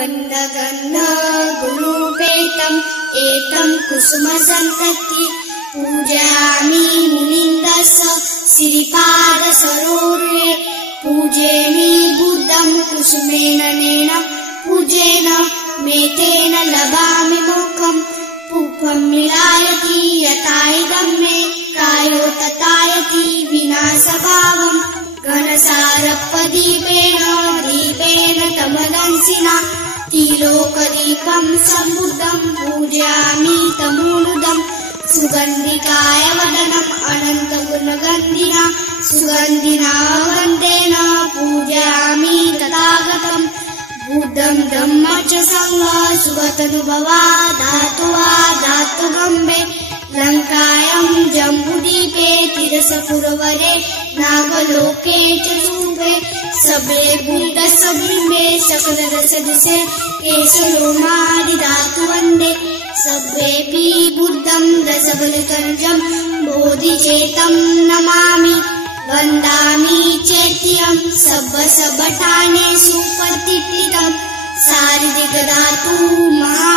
वन्दगन्ध गुरुपेतम् एतं कुसुमसन्तति पूजयामि मुनिन्दस्य श्रीपादसरोरुहे पूजयामि बुद्धं कुसुमेन नेन पूजेन मेतेन लभामि मोक्षम् पुष्पं मिलायति यथाइदं मे कायो तथायति विनाशभावम् घनसारप्रदीपेन दीपेन तमदंसिना त्रिलोकदीपं सम्बुद्धं पूजयामि तमूनुदम् सुगन्धिकाय वदनम् अनन्तगुणगन्धिना सुगन्धिना वन्देन पूजयामि तथागतम् बुद्धं धम्मं च संघं सुगतनुभवा धातुवा धातुगम्बे लङ्कायां जम्बूद्वीपे तिरसपुरवरे नागलोके च शूभे सबे बुद्धसबिम्बे सकलरसदिशे केशरोमादिधातु वन्दे सर्वेऽपि बुद्धं रसबलतनुजं बोधिचेतं नमामि वन्दामि चैत्यं सब्बसबठानेषु प्रतिष्ठितं शारीरिकधातु महा